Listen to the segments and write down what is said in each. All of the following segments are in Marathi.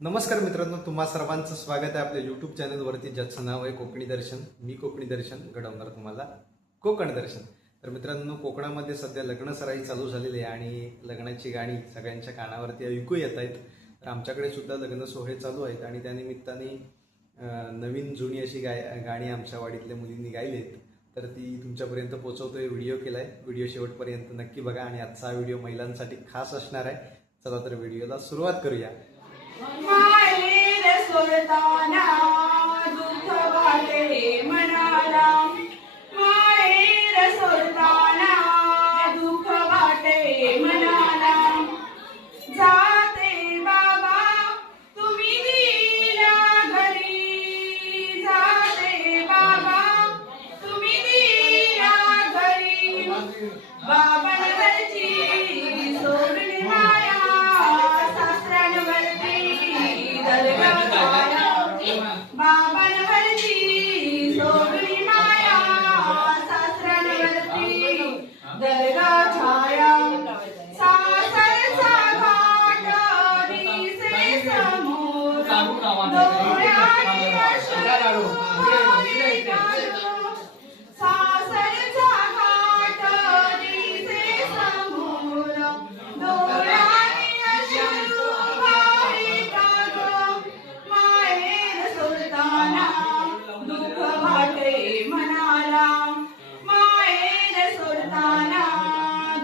नमस्कार मित्रांनो, तुम्हा सर्वांचं स्वागत आहे आपल्या यूट्यूब चॅनलवरती, ज्याचं नाव आहे कोकणी दर्शन. मी कोकणी दर्शन घडवणार तुम्हाला कोकण दर्शन. तर मित्रांनो, कोकणामध्ये सध्या लग्न सराई चालू झालेली आहे आणि लग्नाची गाणी सगळ्यांच्या कानावरती ऐकू येत आहेत. तर आमच्याकडे सुद्धा लग्न सोहळे चालू आहेत आणि त्यानिमित्ताने नवीन जुनी अशी गाणी आमच्या वाडीतल्या मुलींनी गायली आहेत. तर ती तुमच्यापर्यंत पोहोचवतोय. व्हिडिओ केलाय, व्हिडिओ शेवटपर्यंत नक्की बघा आणि आजचा व्हिडिओ महिलांसाठी खास असणार आहे. चला तर व्हिडिओला सुरुवात करूया. माहेर सोडताना दुःख वाटे मनाला, माहेर सोडताना दुःख वाटे मनाला. जाते बाबा तुम्ही दिल्या घरी, जाते बाबा तुम्ही दिल्या घरी. बाबांवरची सोडली माया सासऱ्यांवरती बाबांवरची सोडली माया सासऱ्यांवरती दर्गा छाया. सासरचा घाट दिसे समोर, डोळ्याने अश्रू वाहे काढू. सासरचा घाट दिसे समोर, डोळ्याने अश्रू वाहे काढू. माहेर सोडताना दुःख वाटे मनाला, माहेर सोडताना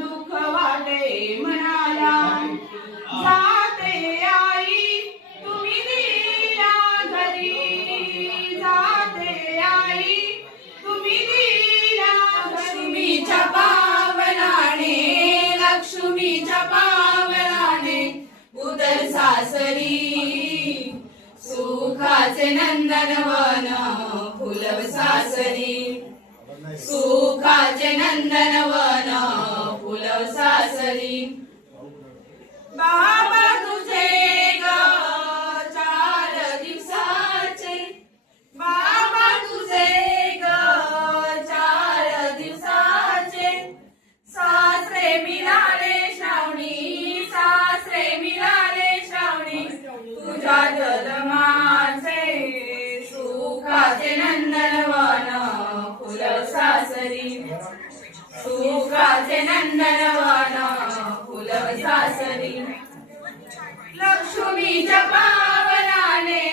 दुःख वाटे मनाला. जाते आई तुम्ही दिल्या घरी, जाते आई तुम्ही दिल्या घरी. लक्ष्मीच्या पावलाने, लक्ष्मीच्या पावलाने उदर सासरी. सुखाचे नंदनवन फुलव सासरी, सुखाचे नंदनवन फुलव सासरी. बाबा तुझे ग 4 दिवसाचे, बाबा तुझे ग 4 दिवसाचे. सासरे मिळाले श्रावणी, सासरे मिळाले श्रावणी तुझ्या जन्माचे. सुखाचे नंदनवन फुलव सासरी, सुखाचे नंदनवन फुलव सासरी. लक्ष्मीच्या पावलाने,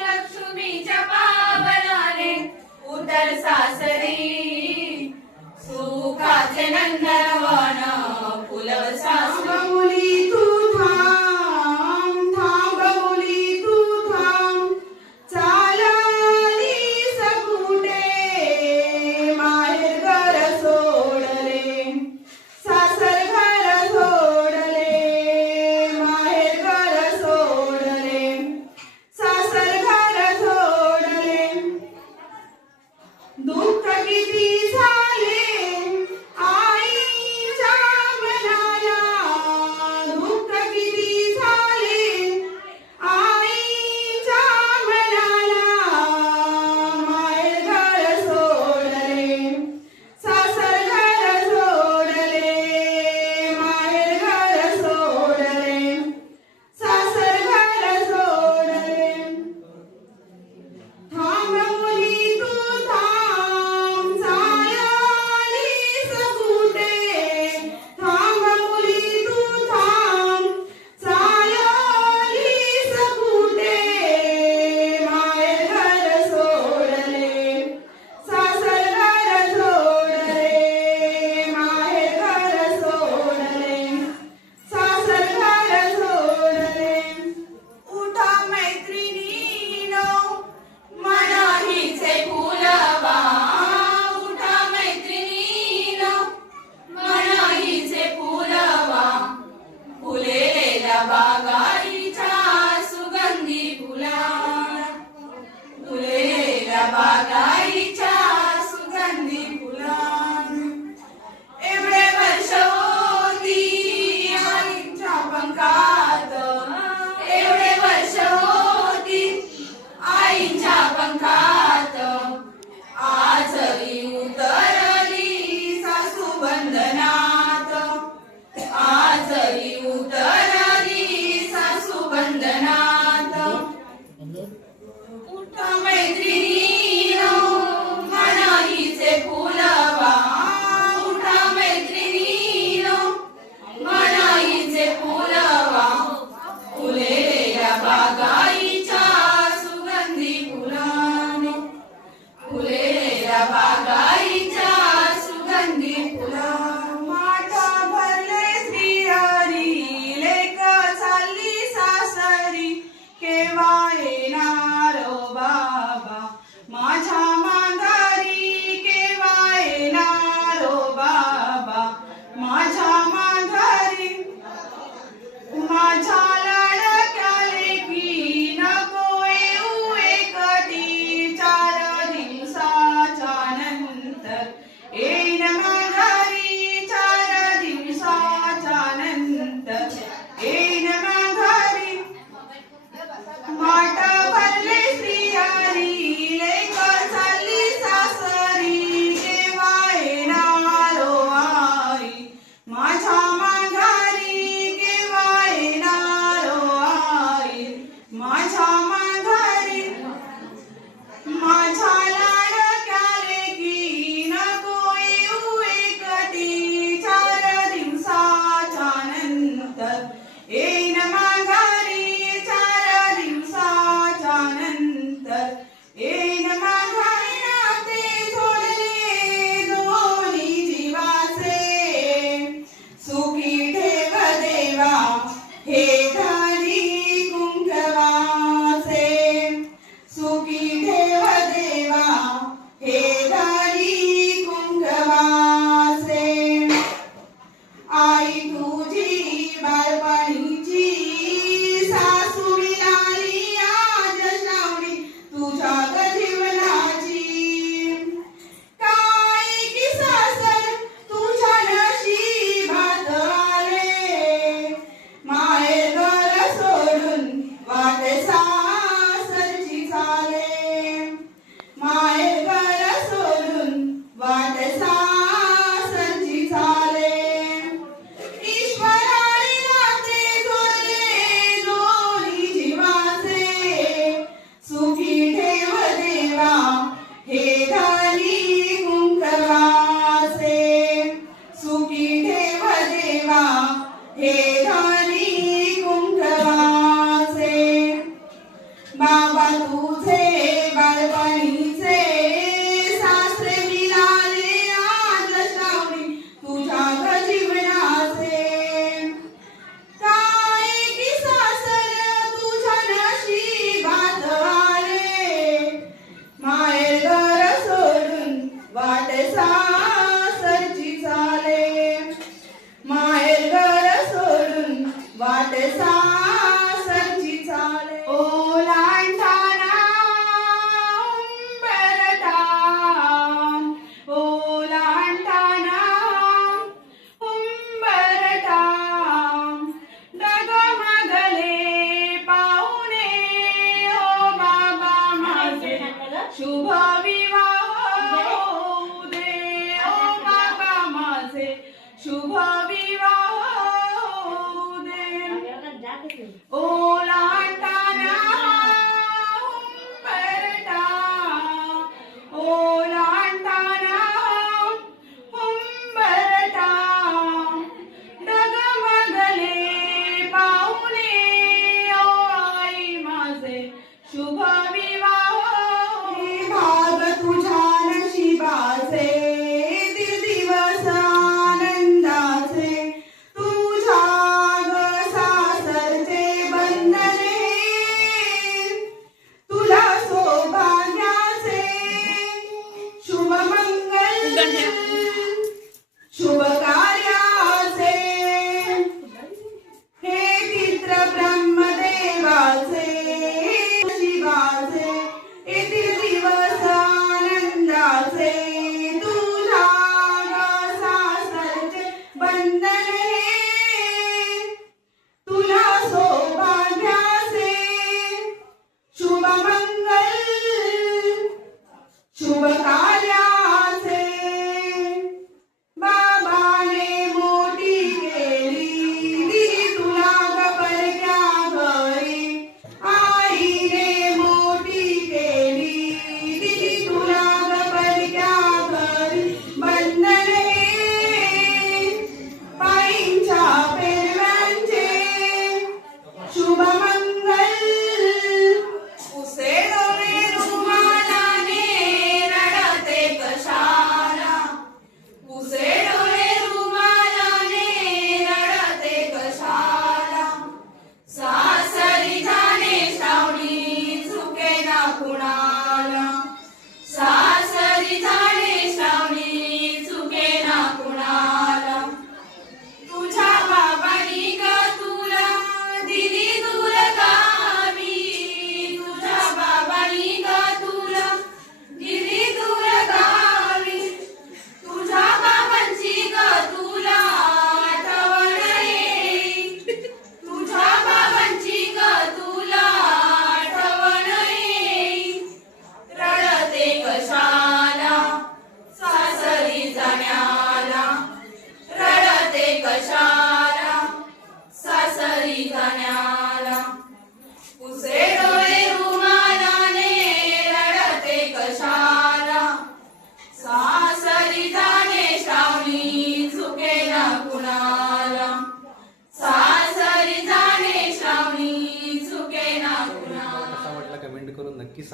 लक्ष्मीच्या पावलाने उतर सासरी. सुखाचे नंदनवन फुलव सासरी. मुली तू थांब, थांब मुली तू थांब. चालली सकुटे माहेर घर सोडले, सासर घर सोडले, माहेर घर सोडले, सासर घर सोडले. दुःख किती झाले आईच्या मनाला, उठा मैत्रिणीनो मनाईचे फुलवा उठा मैत्रिणीनो मनाईचे फुलवा फुलेल्या बागाईच्या सुगंधी फुलाने फुलेल्या बागाईच्या सुगंधी फुला माता भरले श्रीहरी लेक चालली सासरी केव्हा येणार ओ बाबा माझ्या माघारी केव्हा येणार ओ बाबा माझ्या माघारी माझ्या लाडक्या लेकी नको येऊ एकटी 4 दिवसाच्या नंतर येईन माघारी 4 दिवसाच्या नंतर येईन माघारी माठ भरले श्रीहरी लेक चालली सासरी केव्हा येणार ओ आई माझ्या माघारी केव्हा येणार ओ आई माझ्या माघारी माझ्या लाडक्या लेकी नको येऊ एकटी 4 दिवसाच्या नंतर येईन माघारी 4 दिवसाच्या नंतर येईन माघारी नाते जोडले दोन्ही जीवाचे सुखी ठेव देवा हे धनी कुंकवाचे सुखी ठेव देवा हे धनी कुंकवाचे आई तुझी बालपणीची सासू मिळाली आज श्रावणी तुझ्या जीवनाची काय की सासर तुझ्या नशिबात आले माहेर घर सोडून वाट सासरची झाले माहेर घर सोडून वाट सासरची झाले ईश्वराने नाते जोडले दोन्ही जीवाचे सुखी ठेव देवा हे धनी कुंकवाचे सुखी ठेव देवा हे धनी कुंकवाचे बाबा तुझे बालपणीचे सासरे मिळाले आज श्रावणी तुझ्या जीवनाचे काय की सासर तुझ्या नशिबात आले माहेर घर सोडून वाट सासरची झाले माहेर घर सोडून वाट सासरची झाले ओ लांठाना उंबरठा ओ लांठाना उंबरठा डगमगले पाहुणे ओ बाबा माझे शुभ विवाह होऊ दे ओ बाबा माझे शुभ विवाह होऊ दे ओ लांटाना उंबरठा ओ लांटाना उंबरठा डगमगले पाहुणे ओ आई माझे शुभ विवाह भाग तुझ्या नशिबाचे दिवस आनंदाचे तुझ्या ग सासरचे बंधने तुला सौभाग्याचे शुभ मंगल शुभ कार्याचे हे चित्र ब्रह्मदेवाचे शिवाचे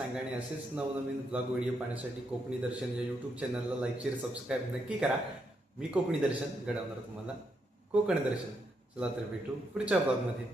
सांगा आणि असेच नवनवीन ब्लॉग व्हिडिओ पाहण्यासाठी कोकणी दर्शन या यूट्यूब चॅनलला लाईक शेअर सबस्क्राईब नक्की करा. मी कोकणी दर्शन घडवणार तुम्हाला कोकण दर्शन. चला तर भेटू पुढच्या ब्लॉगमध्ये.